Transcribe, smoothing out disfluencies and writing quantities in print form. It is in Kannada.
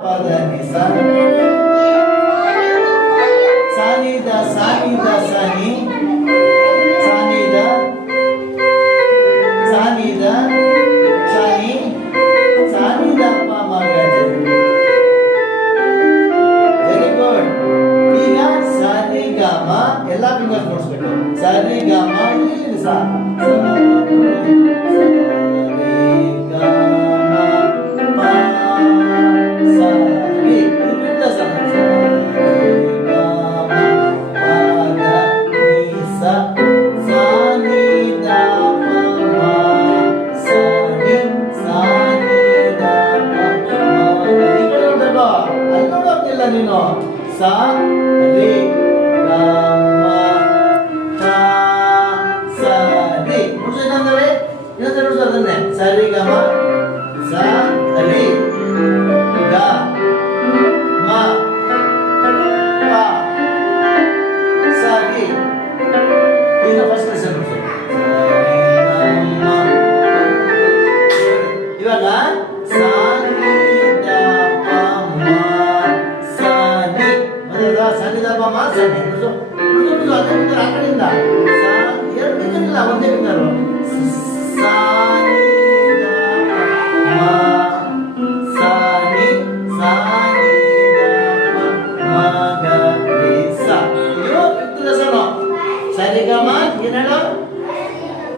ನಿ ಸ ಸಾನಿದ ಸಾನಿದ ಸನಿ ಸಾನಿದ ಸಾನಿದ ಸನಿ ಸಾನಿದ ಪ ಮಗಜ. Very good. ಈಗ ಸರಿ ಗಾಮ ಎಲ್ಲ ಫಿಂಗರ್ಸ್ ನೋಡಿಸ್ಬೇಕು. ಸರಿ ಗಾಮ ಇಲ್ಲಿ ಸ ನೀನು ಸ ರಿ ಗ ಮ ಪ ಸ ರಿ ಏನಂದ್ರೆ ಅದನ್ನೇ ಸರಿ ಗ ಮ ಸ ರಿ ಗ ಮ ಪ ಸ ರಿ. ಈಗ ಫಸ್ಟ್ ಲೆಸನ್ ಇವಾಗ ಸ ಸನಿದ ಪ ಮ ಸನಿ ಆ ಕಡೆಯಿಂದ ಎರಡು ಫಿಂಗರ್ ಇಲ್ಲ, ಒಂದೇ ಫಿಂಗರು ಸ